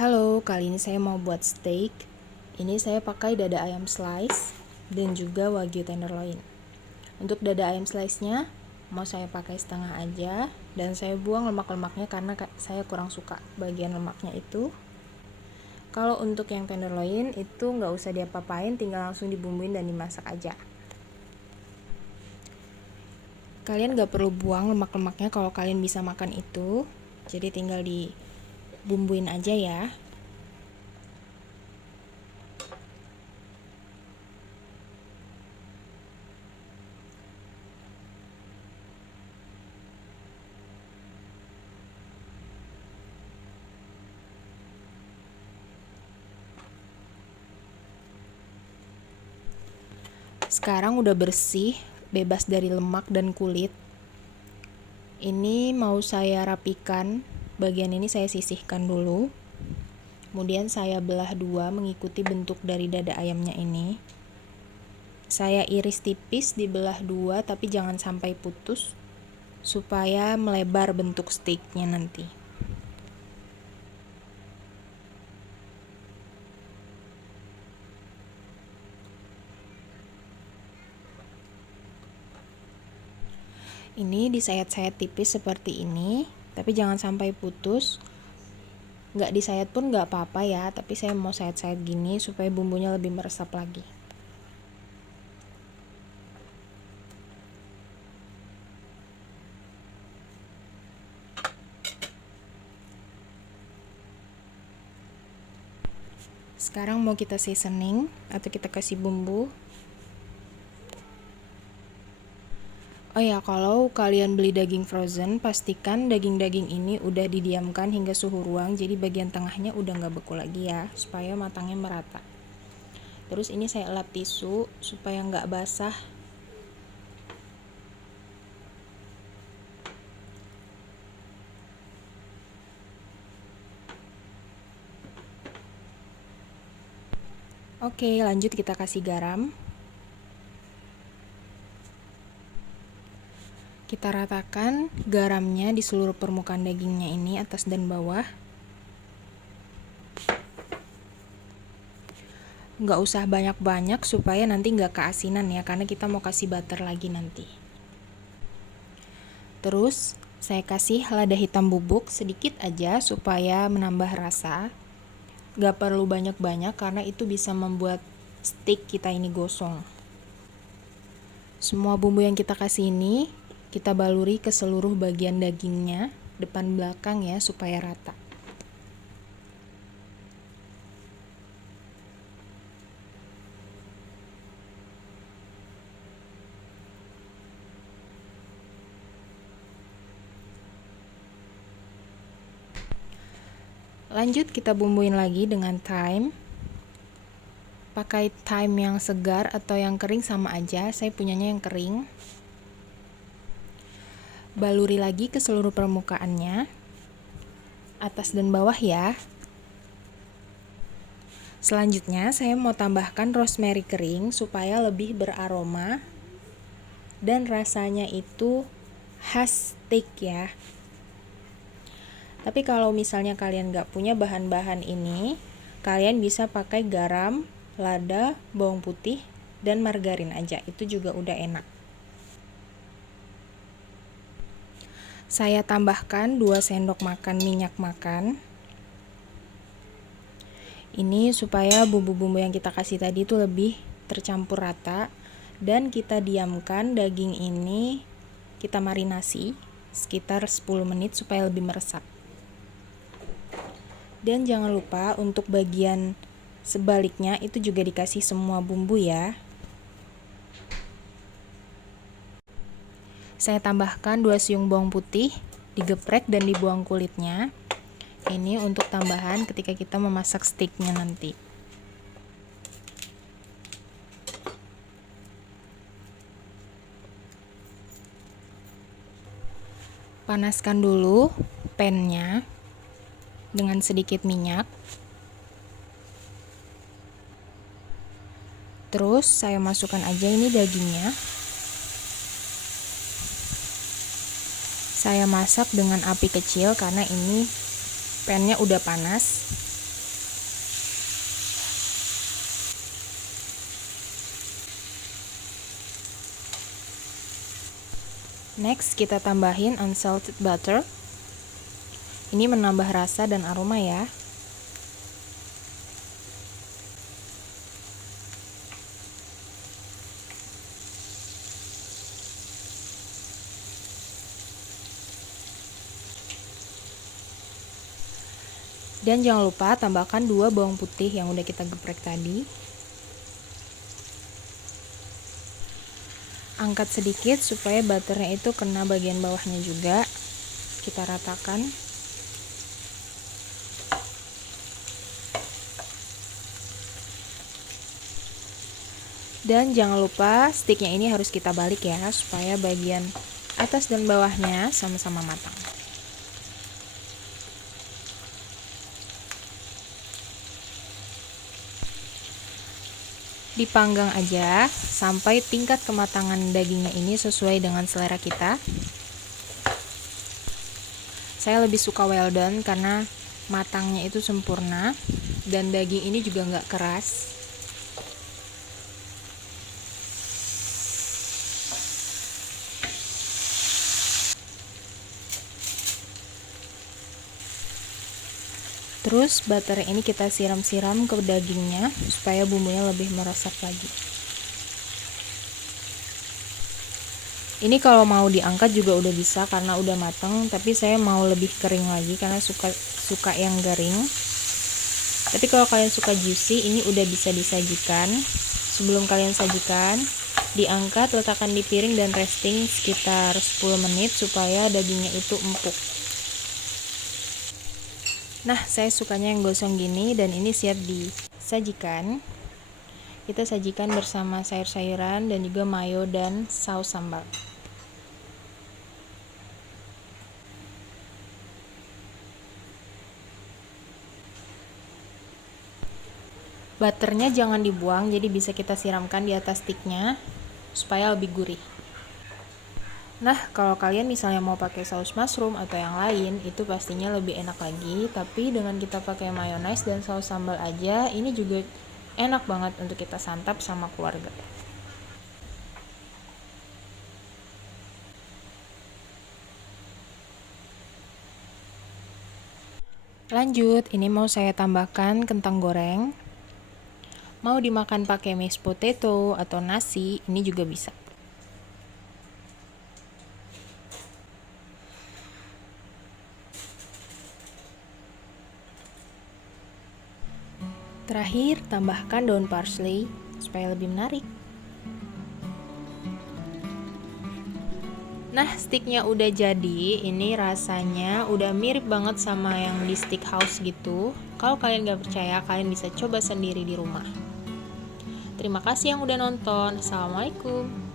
Halo, kali ini saya mau buat steak. Ini saya pakai dada ayam slice dan juga wagyu tenderloin. Untuk dada ayam slice-nya mau saya pakai setengah aja dan saya buang lemak-lemaknya karena saya kurang suka bagian lemaknya itu. Kalau untuk yang tenderloin itu nggak usah diapa-apain, tinggal langsung dibumbuin dan dimasak aja. Kalian nggak perlu buang lemak-lemaknya kalau kalian bisa makan itu, jadi tinggal dibumbuin aja ya. Sekarang udah bersih, bebas dari lemak dan kulit. Ini mau saya rapikan, bagian ini saya sisihkan dulu. Kemudian saya belah dua mengikuti bentuk dari dada ayamnya ini. Saya iris tipis dibelah dua tapi jangan sampai putus, supaya melebar bentuk steaknya nanti. Ini disayat-sayat tipis seperti ini, tapi jangan sampai putus. Nggak disayat pun nggak apa-apa ya, tapi saya mau sayat-sayat gini supaya bumbunya lebih meresap lagi. Sekarang mau kita seasoning atau kita kasih bumbu. Oh ya, kalau kalian beli daging frozen, pastikan daging-daging ini udah didiamkan hingga suhu ruang, jadi bagian tengahnya udah nggak beku lagi ya, supaya matangnya merata. Terus ini saya elap tisu supaya nggak basah. Oke, lanjut kita kasih garam. Kita ratakan garamnya di seluruh permukaan dagingnya ini, atas dan bawah. Nggak usah banyak-banyak supaya nanti nggak keasinan ya, karena kita mau kasih butter lagi nanti. Terus saya kasih lada hitam bubuk sedikit aja supaya menambah rasa. Nggak perlu banyak-banyak karena itu bisa membuat steak kita ini gosong. Semua bumbu yang kita kasih ini kita baluri ke seluruh bagian dagingnya, depan belakang ya, supaya rata. Lanjut kita bumbuin lagi dengan thyme. Pakai thyme yang segar atau yang kering sama aja, saya punyanya yang kering. Baluri lagi ke seluruh permukaannya, atas dan bawah ya. Selanjutnya saya mau tambahkan rosemary kering supaya lebih beraroma dan rasanya itu khas steak ya. Tapi kalau misalnya kalian nggak punya bahan-bahan ini, kalian bisa pakai garam, lada, bawang putih, dan margarin aja. Itu juga udah enak. Saya tambahkan 2 sendok makan minyak makan. Ini supaya bumbu-bumbu yang kita kasih tadi itu lebih tercampur rata. Dan kita diamkan daging ini, kita marinasi sekitar 10 menit supaya lebih meresap. Dan jangan lupa untuk bagian sebaliknya itu juga dikasih semua bumbu ya. Saya tambahkan 2 siung bawang putih, digeprek dan dibuang kulitnya. Ini untuk tambahan ketika kita memasak steaknya nanti. Panaskan dulu pan-nya dengan sedikit minyak. Terus saya masukkan aja ini dagingnya. Saya masak dengan api kecil karena ini pan-nya udah panas. Next, kita tambahin unsalted butter. Ini menambah rasa dan aroma ya. Dan jangan lupa tambahkan 2 bawang putih yang udah kita geprek tadi. Angkat sedikit supaya butternya itu kena bagian bawahnya juga. Kita ratakan. Dan jangan lupa sticknya ini harus kita balik ya, supaya bagian atas dan bawahnya sama-sama matang. Dipanggang aja sampai tingkat kematangan dagingnya ini sesuai dengan selera kita. Saya lebih suka well done karena matangnya itu sempurna dan daging ini juga nggak keras. Terus butter ini kita siram-siram ke dagingnya supaya bumbunya lebih meresap lagi. Ini kalau mau diangkat juga udah bisa karena udah matang, tapi saya mau lebih kering lagi karena suka yang garing. Tapi kalau kalian suka juicy, ini udah bisa disajikan. Sebelum kalian sajikan, diangkat, letakkan di piring dan resting sekitar 10 menit supaya dagingnya itu empuk. Nah, saya sukanya yang gosong gini dan ini siap disajikan. Kita sajikan bersama sayur-sayuran dan juga mayo dan saus sambal. Butternya jangan dibuang, jadi bisa kita siramkan di atas sticknya supaya lebih gurih. Nah, kalau kalian misalnya mau pakai saus mushroom atau yang lain, itu pastinya lebih enak lagi. Tapi dengan kita pakai mayones dan saus sambal aja, ini juga enak banget untuk kita santap sama keluarga. Lanjut, ini mau saya tambahkan kentang goreng. Mau dimakan pakai mashed potato atau nasi, ini juga bisa. Terakhir, tambahkan daun parsley supaya lebih menarik. Nah, sticknya udah jadi. Ini rasanya udah mirip banget sama yang di stick house gitu. Kalau kalian gak percaya, kalian bisa coba sendiri di rumah. Terima kasih yang udah nonton. Assalamualaikum.